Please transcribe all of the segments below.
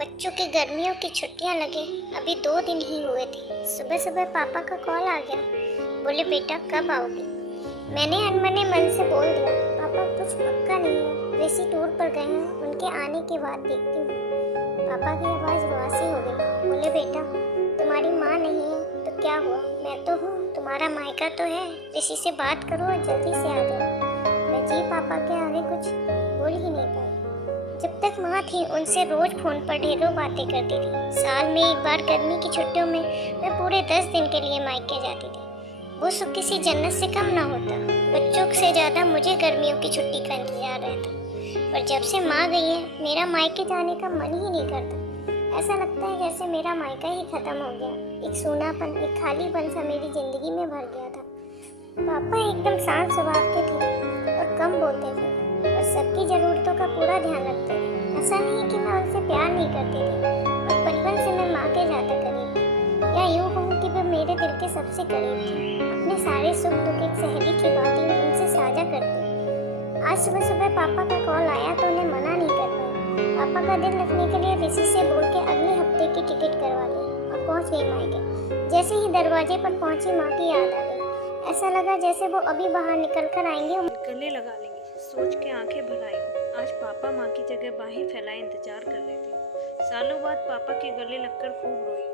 बच्चों की गर्मियों की छुट्टियां लगे अभी 2 दिन ही हुए थे। सुबह सुबह पापा का कॉल आ गया। बोले बेटा कब आओगे। मैंने अनमने मन से बोल दिया पापा कुछ पक्का नहीं है, वैसे टूर पर गए हैं, उनके आने के बाद देखती हूँ। पापा की आवाज़ रुआसी हो गई। बोले बेटा तुम्हारी माँ नहीं है तो क्या हुआ, मैं तो हूँ, तुम्हारा मायका तो है, किसी से बात करो और जल्दी से आ जाओ। मैं जी पापा के आगे कुछ बोल ही नहीं पाई। जब तक माँ थी उनसे रोज फोन पर ढेरों बातें करती थी। साल में एक बार गर्मी की छुट्टियों में मैं पूरे 10 दिन के लिए मायके जाती थी। वो सुख किसी जन्नत से कम ना होता। बच्चों से ज़्यादा मुझे गर्मियों की छुट्टी का इंतजार रहता। पर जब से माँ गई है मेरा मायके जाने का मन ही नहीं करता। ऐसा लगता है जैसे मेरा मायका ही खत्म हो गया। एक सूनापन, एक खालीपन सा मेरी जिंदगी में भर गया था। पापा एकदम शांत स्वभाव के थे और कम बोलते थे और सबकी ज़रूरतों का पूरा ध्यान रखते थे। ऐसा नहीं कि मैं उनसे प्यार नहीं करती थी, और बचपन से मैं माँ के ज़्यादा करीब थी, या यूँ कहूँ कि वो मेरे दिल के सबसे करीब थी। अपने सारे सुख दुख एक सहेली की बातें उनसे साझा करती। आज सुबह सुबह पापा का कॉल आया तो उन्हें मना नहीं कर पाई। पापा का दिल रखने के लिए ऋषि से बोल के अगले हफ्ते की टिकट करवा ली और पहुँच गई मायके। जैसे ही दरवाजे पर पहुँची माँ की याद आ गई। ऐसा लगा जैसे वो अभी बाहर निकल कर आएंगे और गले लगा लेंगे। सोच के आंखें भर आई। आज पापा माँ की जगह बाहें फैलाए इंतजार कर रहे थे। सालों बाद पापा के गले लगकर खूब रोई।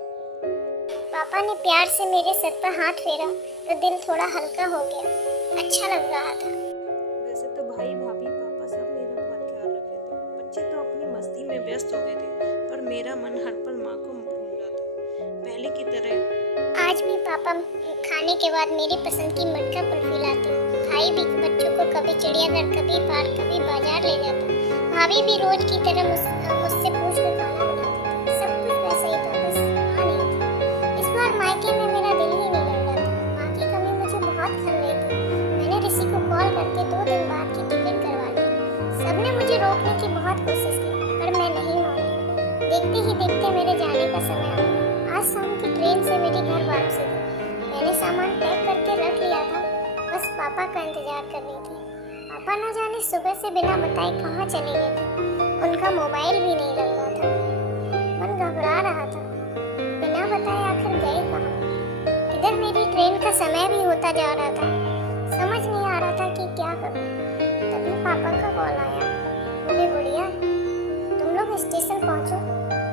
पापा ने प्यार से मेरे सर पर हाथ फेरा तो दिल थोड़ा हल्का हो गया। अच्छा लग रहा था। वैसे तो भाई भाभी पापा सब मेरा बहुत ख्याल रख रहे थे। बच्चे तो अपनी मस्ती में व्यस्त हो गए थे, पर मेरा मन हर पल माँ को ढूंढ रहा था, पहले की तरह। आज भी पापा खाने के बाद मेरी पसंद की मटका कुल्फी लाते। भाई भी बच्चों को कभी चिड़ियाघर, कभी पार्क, कभी बाजार ले जाता। भाभी भी रोज की तरह मुझसे पूछ कर खाना बनाती थी। सब कुछ वैसा ही था, बस माँ नहीं थी। इस बार मायके में मेरा दिल ही नहीं लग रहा था। माँ की कमी मुझे बहुत खल रही थी। मैंने ऋषि को कॉल करके 2 दिन बाद की टिकट करवा ली। सबने मुझे रोकने की बहुत कोशिश की, पर मैं नहीं मानी। देखते ही देखते मेरे जाने का समय आ गया। आज शाम की ट्रेन से मेरी घर वापसी थी। मैंने सामान पैक करके रख लिया था, बस पापा का इंतजार कर रही थी। पापा न जाने सुबह से बिना बताए कहाँ चले गए थे। उनका मोबाइल भी नहीं लग रहा था। मन घबरा रहा था, बिना बताए आखिर गए कहाँ। इधर मेरी ट्रेन का समय भी होता जा रहा था। समझ नहीं आ रहा था कि क्या करूँ। तभी पापा का कॉल आया। बोले गुड़िया तुम लोग स्टेशन पहुँचो,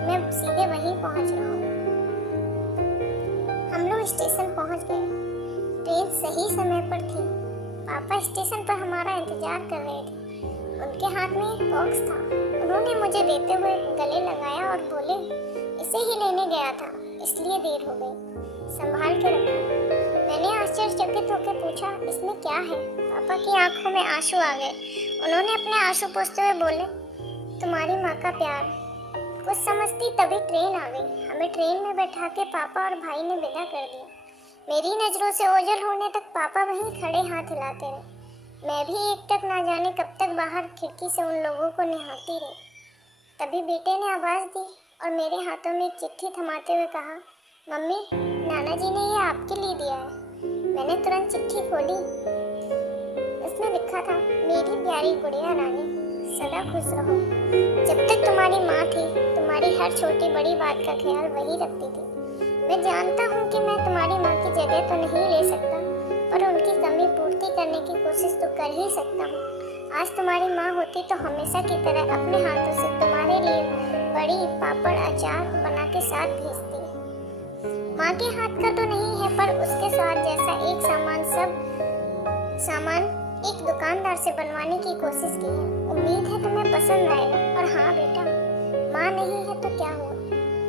मैं सीधे वहीं पहुँच रहा हूँ। हम लोग स्टेशन पहुँच गए। ट्रेन सही समय पर थी। पापा स्टेशन पर हमारा इंतजार कर रहे थे। उनके हाथ में एक बॉक्स था। उन्होंने मुझे देते हुए गले लगाया और बोले इसे ही लेने गया था, इसलिए देर हो गई, संभाल के रखना। मैंने आश्चर्यचकित होकर पूछा इसमें क्या है। पापा की आंखों में आंसू आ गए। उन्होंने अपने आंसू पोंछते हुए बोले तुम्हारी माँ का प्यार। कुछ समझती तभी ट्रेन आ गई। हमें ट्रेन में बैठा के पापा और भाई ने विदा कर दिया। मेरी नज़रों से ओझल होने तक पापा वहीं खड़े हाथ हिलाते रहे। मैं भी एकटक ना जाने कब तक बाहर खिड़की से उन लोगों को निहारती रही। तभी बेटे ने आवाज़ दी और मेरे हाथों में एक चिट्ठी थमाते हुए कहा मम्मी नाना जी ने ये आपके लिए दिया है। मैंने तुरंत चिट्ठी खोली। उसमें लिखा था मेरी प्यारी गुड़िया रानी सदा खुश रहो। जब तक तुम्हारी माँ थी तुम्हारी हर छोटी बड़ी बात का ख्याल वही रखती थी। मैं जानता हूँ कि मैं तुम्हारी माँ की जगह तो नहीं ले सकता, पर उनकी कमी पूर्ति करने की कोशिश तो कर ही सकता हूँ। आज तुम्हारी माँ होती तो हमेशा की तरह अपने हाथों से तुम्हारे लिए बड़ी पापड़ अचार बना के साथ भेजती। माँ के हाथ का तो नहीं है, पर उसके साथ जैसा एक सामान एक दुकानदार से बनवाने की कोशिश की है। उम्मीद है तुम्हें पसंद आएगा। और हाँ बेटा, माँ नहीं है तो क्या हुआ,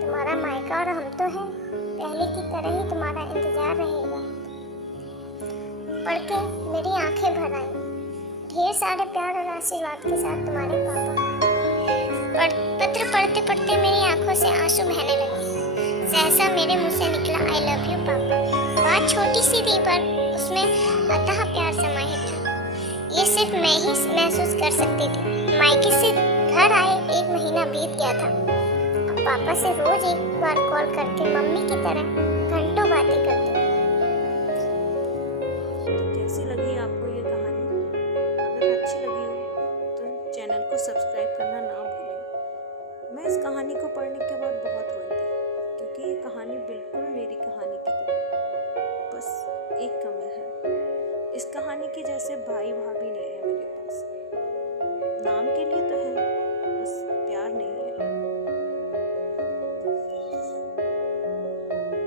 तुम्हारा मायका और हम तो हैं। पहले की तरह ही तुम्हारा इंतजार रहेगा। पढ़ के मेरी आंखें भर आई। ढेर सारे प्यार और आशीर्वाद के साथ तुम्हारे पापा। पत्र पढ़ते पढ़ते मेरी आंखों से आंसू बहने लगे। सहसा मेरे मुंह से निकला आई लव यू पापा। बात छोटी सी थी पर उसमें अथाह प्यार समाहित था। ये सिर्फ मैं ही महसूस कर सकती थी। मायके से घर आए 1 महीना बीत गया था। अब पापा से रोज एक बार कॉल करके मम्मी की तरह घंटों बातें करती। तो कैसी लगी आपको ये कहानी? अगर अच्छी लगी हो तो चैनल को सब्सक्राइब करना ना भूलें। मैं मैं इस कहानी को पढ़ने के बाद बहुत रोई थी, क्योंकि ये कहानी बिल्कुल मेरी कहानी की तरह। बस एक कमी है, इस कहानी के जैसे भाई भाभी नहीं है मेरे पास। नाम के लिए तो है,